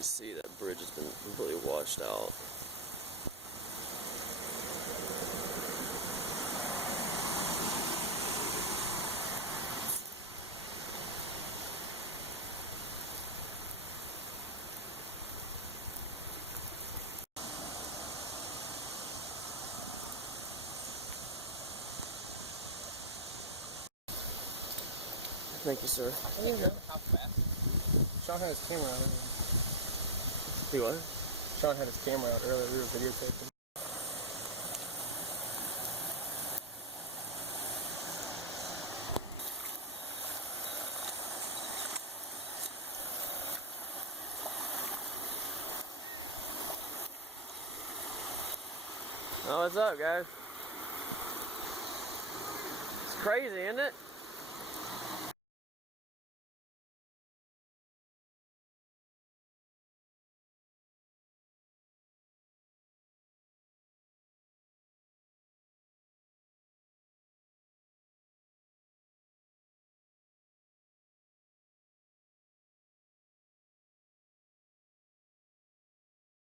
can see that bridge has been completely washed out. Thank you, sir. How fast? Sean had his camera out earlier. You what? Sean had his camera out earlier. We were videotaping. Oh, what's up, guys? It's crazy, isn't it?